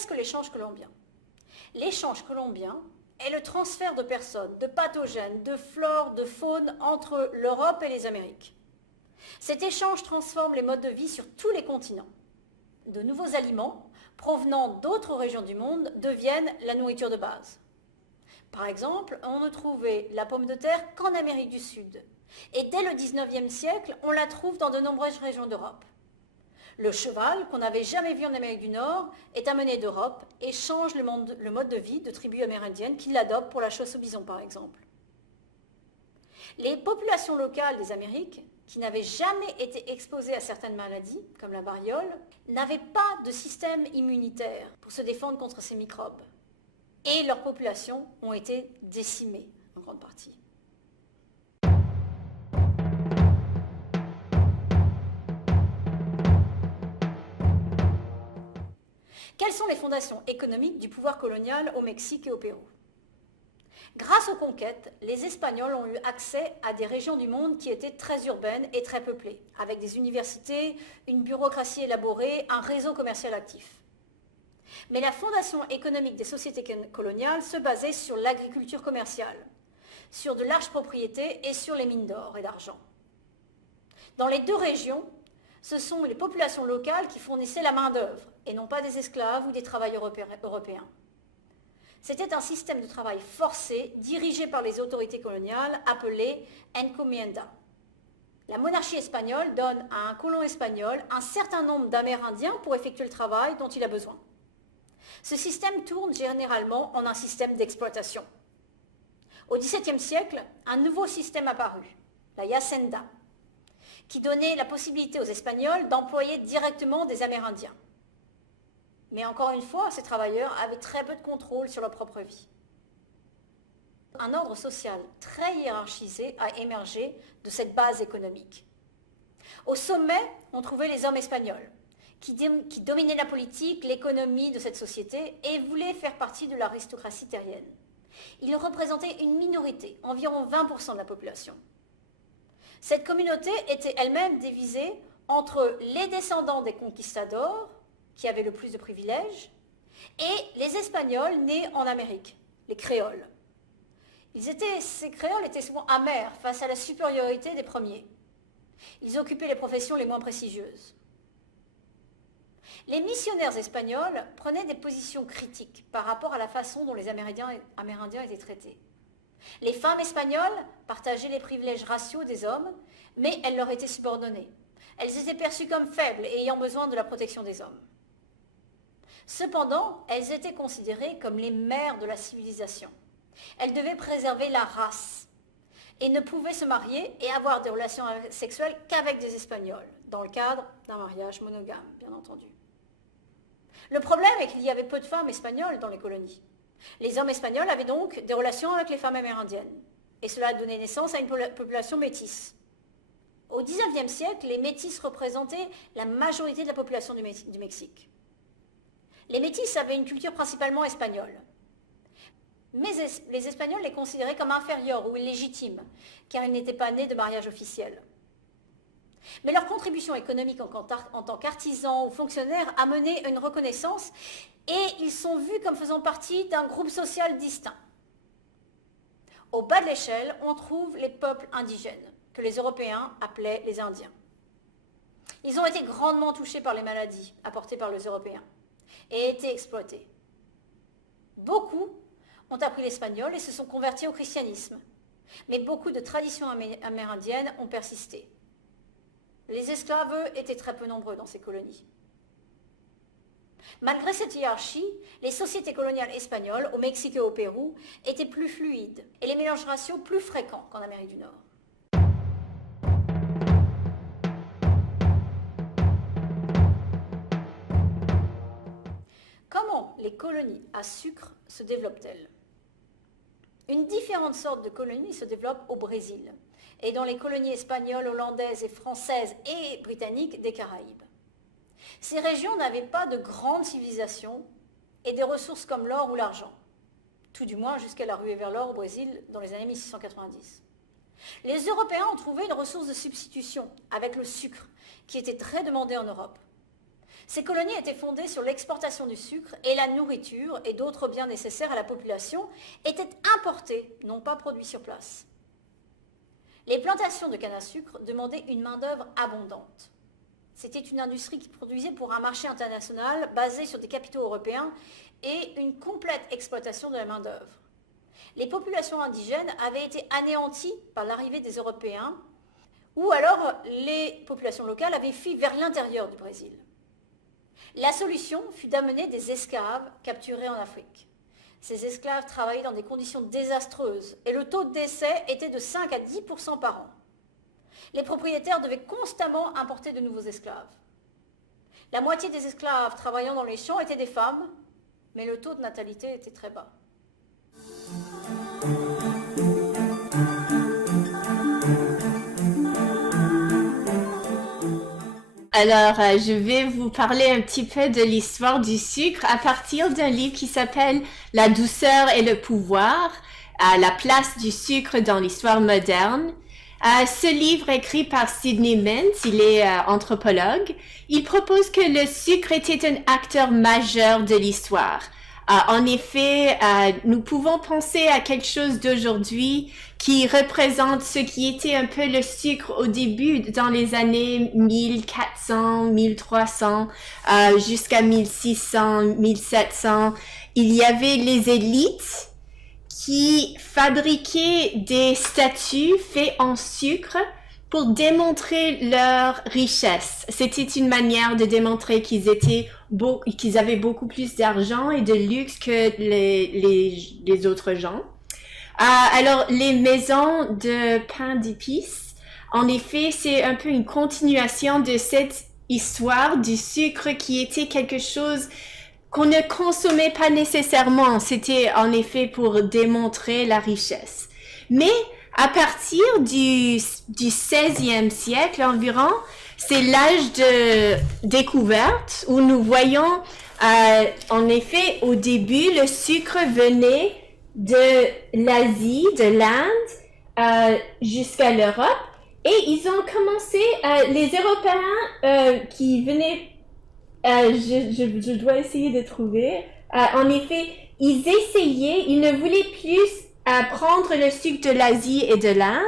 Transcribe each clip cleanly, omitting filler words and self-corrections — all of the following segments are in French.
Qu'est-ce que l'échange colombien? L'échange colombien est le transfert de personnes, de pathogènes, de flore, de faune entre l'Europe et les Amériques. Cet échange transforme les modes de vie sur tous les continents. De nouveaux aliments provenant d'autres régions du monde deviennent la nourriture de base. Par exemple, on ne trouvait la pomme de terre qu'en Amérique du Sud. Et dès le 19e siècle, on la trouve dans de nombreuses régions d'Europe. Le cheval, qu'on n'avait jamais vu en Amérique du Nord, est amené d'Europe et change le mode de vie de tribus amérindiennes qui l'adoptent pour la chasse au bison, par exemple. Les populations locales des Amériques, qui n'avaient jamais été exposées à certaines maladies, comme la variole, n'avaient pas de système immunitaire pour se défendre contre ces microbes. Et leurs populations ont été décimées, en grande partie. Quelles sont les fondations économiques du pouvoir colonial au Mexique et au Pérou? Grâce aux conquêtes, les Espagnols ont eu accès à des régions du monde qui étaient très urbaines et très peuplées, avec des universités, une bureaucratie élaborée, un réseau commercial actif. Mais la fondation économique des sociétés coloniales se basait sur l'agriculture commerciale, sur de larges propriétés et sur les mines d'or et d'argent. Dans les deux régions, ce sont les populations locales qui fournissaient la main-d'œuvre, et non pas des esclaves ou des travailleurs européens. C'était un système de travail forcé dirigé par les autorités coloniales appelé encomienda. La monarchie espagnole donne à un colon espagnol un certain nombre d'Amérindiens pour effectuer le travail dont il a besoin. Ce système tourne généralement en un système d'exploitation. Au XVIIe siècle, un nouveau système apparut, la Hacienda, qui donnait la possibilité aux Espagnols d'employer directement des Amérindiens. Mais encore une fois, ces travailleurs avaient très peu de contrôle sur leur propre vie. Un ordre social très hiérarchisé a émergé de cette base économique. Au sommet, on trouvait les hommes espagnols, qui dominaient la politique, l'économie de cette société et voulaient faire partie de l'aristocratie terrienne. Ils représentaient une minorité, environ 20% de la population. Cette communauté était elle-même divisée entre les descendants des conquistadors, qui avaient le plus de privilèges, et les Espagnols nés en Amérique, les créoles. Ces créoles étaient souvent amers face à la supériorité des premiers. Ils occupaient les professions les moins prestigieuses. Les missionnaires espagnols prenaient des positions critiques par rapport à la façon dont les Amérindiens étaient traités. Les femmes espagnoles partageaient les privilèges raciaux des hommes, mais elles leur étaient subordonnées. Elles étaient perçues comme faibles et ayant besoin de la protection des hommes. Cependant, elles étaient considérées comme les mères de la civilisation. Elles devaient préserver la race et ne pouvaient se marier et avoir des relations sexuelles qu'avec des Espagnols, dans le cadre d'un mariage monogame, bien entendu. Le problème est qu'il y avait peu de femmes espagnoles dans les colonies. Les hommes espagnols avaient donc des relations avec les femmes amérindiennes, et cela a donné naissance à une population métisse. Au XIXe siècle, les métis représentaient la majorité de la population du Mexique. Les métis avaient une culture principalement espagnole. Mais les Espagnols les considéraient comme inférieurs ou illégitimes, car ils n'étaient pas nés de mariage officiel. Mais leur contribution économique en tant qu'artisans ou fonctionnaires a mené à une reconnaissance et ils sont vus comme faisant partie d'un groupe social distinct. Au bas de l'échelle, on trouve les peuples indigènes, que les Européens appelaient les Indiens. Ils ont été grandement touchés par les maladies apportées par les Européens et été exploités. Beaucoup ont appris l'espagnol et se sont convertis au christianisme, mais beaucoup de traditions amérindiennes ont persisté. Les esclaves, eux, étaient très peu nombreux dans ces colonies. Malgré cette hiérarchie, les sociétés coloniales espagnoles, au Mexique et au Pérou, étaient plus fluides et les mélanges raciaux plus fréquents qu'en Amérique du Nord. Comment les colonies à sucre se développent-elles? Une différente sorte de colonie se développe au Brésil et dans les colonies espagnoles, hollandaises et françaises et britanniques des Caraïbes. Ces régions n'avaient pas de grande civilisation et des ressources comme l'or ou l'argent, tout du moins jusqu'à la ruée vers l'or au Brésil dans les années 1690. Les Européens ont trouvé une ressource de substitution avec le sucre, qui était très demandé en Europe. Ces colonies étaient fondées sur l'exportation du sucre et la nourriture et d'autres biens nécessaires à la population étaient importés, non pas produits sur place. Les plantations de canne à sucre demandaient une main-d'œuvre abondante. C'était une industrie qui produisait pour un marché international basé sur des capitaux européens et une complète exploitation de la main-d'œuvre. Les populations indigènes avaient été anéanties par l'arrivée des Européens, ou alors les populations locales avaient fui vers l'intérieur du Brésil. La solution fut d'amener des esclaves capturés en Afrique. Ces esclaves travaillaient dans des conditions désastreuses et le taux de décès était de 5 à 10% par an. Les propriétaires devaient constamment importer de nouveaux esclaves. La moitié des esclaves travaillant dans les champs étaient des femmes, mais le taux de natalité était très bas. Alors, je vais vous parler un petit peu de l'histoire du sucre à partir d'un livre qui s'appelle « La douceur et le pouvoir, la place du sucre dans l'histoire moderne ». Ce livre écrit par Sidney Mintz, il est anthropologue, il propose que le sucre était un acteur majeur de l'histoire. En effet, nous pouvons penser à quelque chose d'aujourd'hui qui représente ce qui était un peu le sucre au début dans les années 1400, 1300, jusqu'à 1600, 1700. Il y avait les élites qui fabriquaient des statues faites en sucre pour démontrer leur richesse. C'était une manière de démontrer qu'ils avaient beaucoup plus d'argent et de luxe que les autres gens. Alors, les maisons de pain d'épices, en effet, c'est un peu une continuation de cette histoire du sucre qui était quelque chose qu'on ne consommait pas nécessairement. C'était en effet pour démontrer la richesse. Mais à partir du XVIe siècle environ, c'est l'âge de découverte où nous voyons, en effet, au début, le sucre venait de l'Asie, de l'Inde, jusqu'à l'Europe. Et ils ont commencé, les Européens qui venaient, je dois essayer de trouver, en effet, ils ne voulaient plus prendre le sucre de l'Asie et de l'Inde.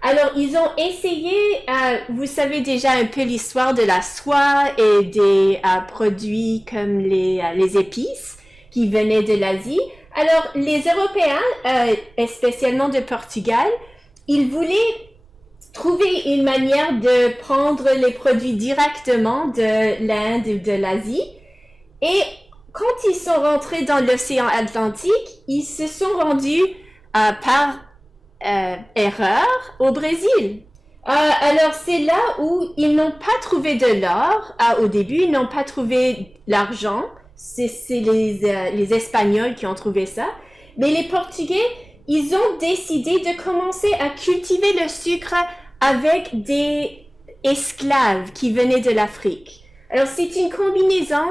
Alors, ils ont essayé, vous savez déjà un peu l'histoire de la soie et des produits comme les épices qui venaient de l'Asie. Alors, les Européens, spécialement de Portugal, ils voulaient trouver une manière de prendre les produits directement de l'Inde ou de l'Asie. Et quand ils sont rentrés dans l'océan Atlantique, ils se sont rendus par erreur au Brésil. Alors c'est là où ils n'ont pas trouvé de l'or. Au début, ils n'ont pas trouvé l'argent. C'est les Espagnols qui ont trouvé ça. Mais les Portugais, ils ont décidé de commencer à cultiver le sucre avec des esclaves qui venaient de l'Afrique. Alors c'est une combinaison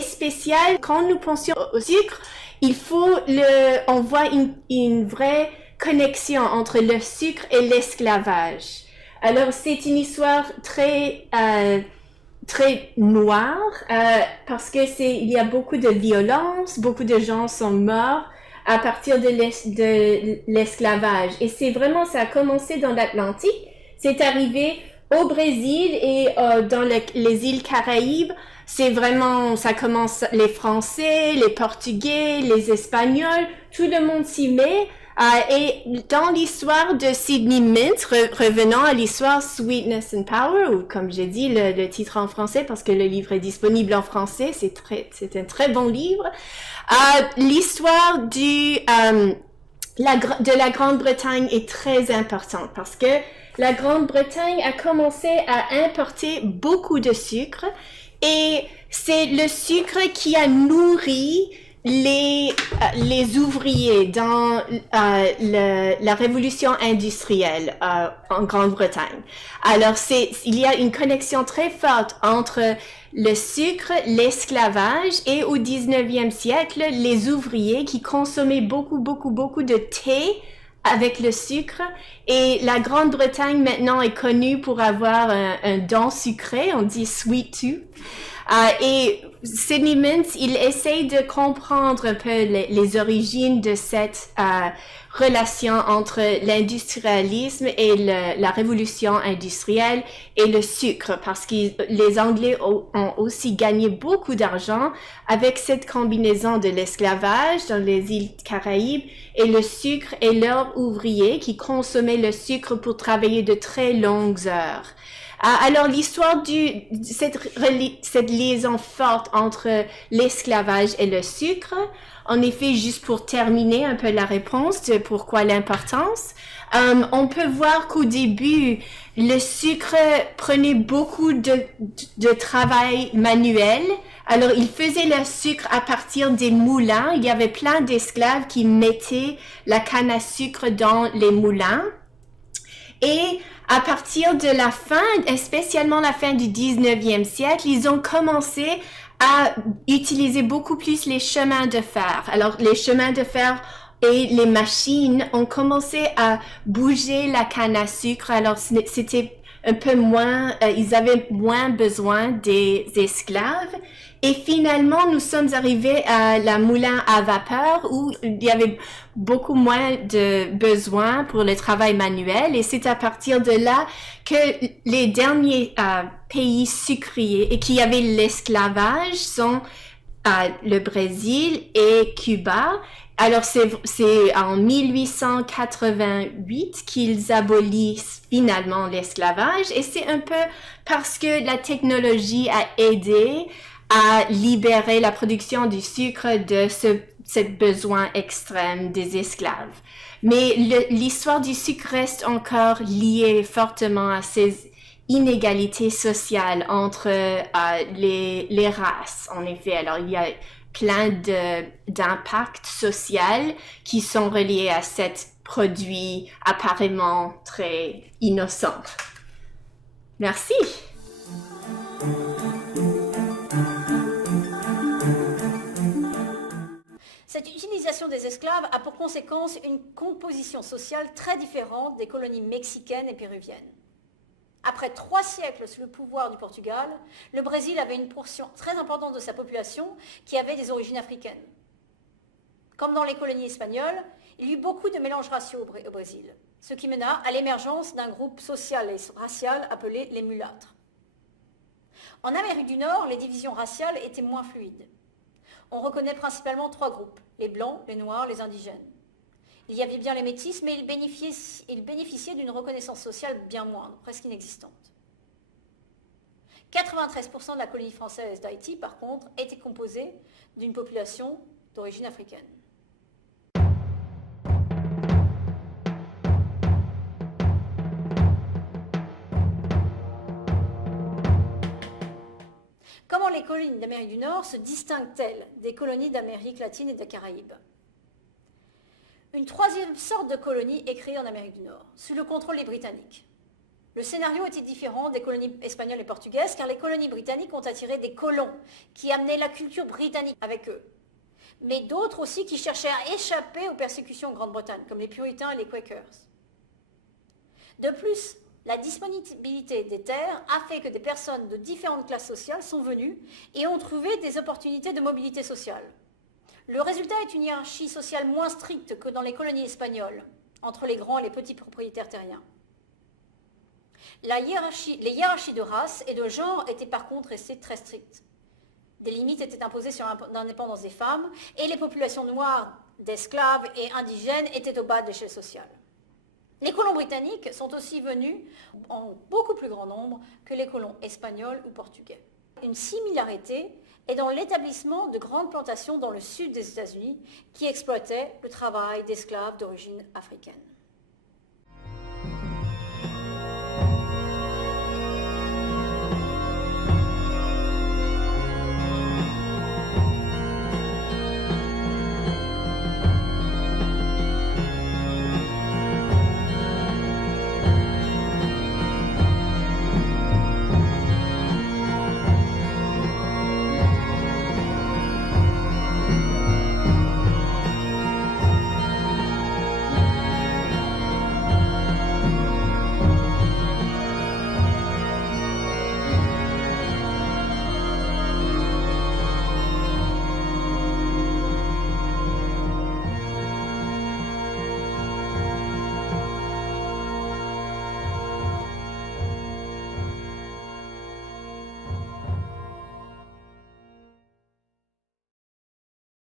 spéciale. Quand nous pensions au sucre, on voit une vraie connexion entre le sucre et l'esclavage. Alors, c'est une histoire très noire, parce que il y a beaucoup de violence, beaucoup de gens sont morts à partir de l'esclavage. Et ça a commencé dans l'Atlantique, c'est arrivé au Brésil et dans les îles Caraïbes. Ça commence les Français, les Portugais, les Espagnols, tout le monde s'y met. Et dans l'histoire de Sidney Mintz, revenant à l'histoire Sweetness and Power, ou comme j'ai dit le titre en français parce que le livre est disponible en français, c'est un très bon livre. L'histoire de la Grande-Bretagne est très importante parce que la Grande-Bretagne a commencé à importer beaucoup de sucre. Et c'est le sucre qui a nourri les ouvriers dans la révolution industrielle en Grande-Bretagne. Alors il y a une connexion très forte entre le sucre, l'esclavage et au 19e siècle, les ouvriers qui consommaient beaucoup de thé avec le sucre. Et la Grande-Bretagne maintenant est connue pour avoir un dent sucré, on dit sweet tooth. Et Sidney il essaye de comprendre un peu les origines de cette relation entre l'industrialisme et la révolution industrielle et le sucre, parce que les Anglais ont aussi gagné beaucoup d'argent avec cette combinaison de l'esclavage dans les îles Caraïbes et le sucre et leurs ouvriers qui consommaient le sucre pour travailler de très longues heures. Alors, l'histoire cette liaison forte entre l'esclavage et le sucre, en effet, juste pour terminer un peu la réponse de pourquoi l'importance, on peut voir qu'au début, le sucre prenait beaucoup de travail manuel. Alors, il faisait le sucre à partir des moulins. Il y avait plein d'esclaves qui mettaient la canne à sucre dans les moulins. Et à partir de la fin, spécialement la fin du 19e siècle, ils ont commencé à utiliser beaucoup plus les chemins de fer. Alors, les chemins de fer et les machines ont commencé à bouger la canne à sucre. Alors, c'était un peu moins, ils avaient moins besoin des esclaves. Et finalement, nous sommes arrivés à la moulin à vapeur où il y avait beaucoup moins de besoins pour le travail manuel. Et c'est à partir de là que les derniers pays sucriers et qui avaient l'esclavage sont le Brésil et Cuba. Alors, c'est en 1888 qu'ils abolissent finalement l'esclavage. Et c'est un peu parce que la technologie a aidé à libérer la production du sucre de ce besoin extrême des esclaves. Mais l'histoire du sucre reste encore liée fortement à ces inégalités sociales entre les races, en effet. Alors, il y a plein d'impacts sociaux qui sont reliés à cet produit apparemment très innocent. Merci. Cette utilisation des esclaves a pour conséquence une composition sociale très différente des colonies mexicaines et péruviennes. Après 3 siècles sous le pouvoir du Portugal, le Brésil avait une portion très importante de sa population qui avait des origines africaines. Comme dans les colonies espagnoles, il y eut beaucoup de mélanges raciaux au Brésil, ce qui mena à l'émergence d'un groupe social et racial appelé les mulâtres. En Amérique du Nord, les divisions raciales étaient moins fluides. On reconnaît principalement 3 groupes, les blancs, les noirs, les indigènes. Il y avait bien les métis, mais ils bénéficiaient d'une reconnaissance sociale bien moindre, presque inexistante. 93% de la colonie française d'Haïti, par contre, était composée d'une population d'origine africaine. Comment les colonies d'Amérique du Nord se distinguent-elles des colonies d'Amérique latine et des Caraïbes? Une troisième sorte de colonie est créée en Amérique du Nord, sous le contrôle des Britanniques. Le scénario était différent des colonies espagnoles et portugaises, car les colonies britanniques ont attiré des colons qui amenaient la culture britannique avec eux, mais d'autres aussi qui cherchaient à échapper aux persécutions en Grande-Bretagne, comme les puritains et les Quakers. De plus, la disponibilité des terres a fait que des personnes de différentes classes sociales sont venues et ont trouvé des opportunités de mobilité sociale. Le résultat est une hiérarchie sociale moins stricte que dans les colonies espagnoles, entre les grands et les petits propriétaires terriens. Les hiérarchies de race et de genre étaient par contre restées très strictes. Des limites étaient imposées sur l'indépendance des femmes et les populations noires, d'esclaves et indigènes étaient au bas de l'échelle sociale. Les colons britanniques sont aussi venus en beaucoup plus grand nombre que les colons espagnols ou portugais. Une similarité est dans l'établissement de grandes plantations dans le sud des États-Unis qui exploitaient le travail d'esclaves d'origine africaine.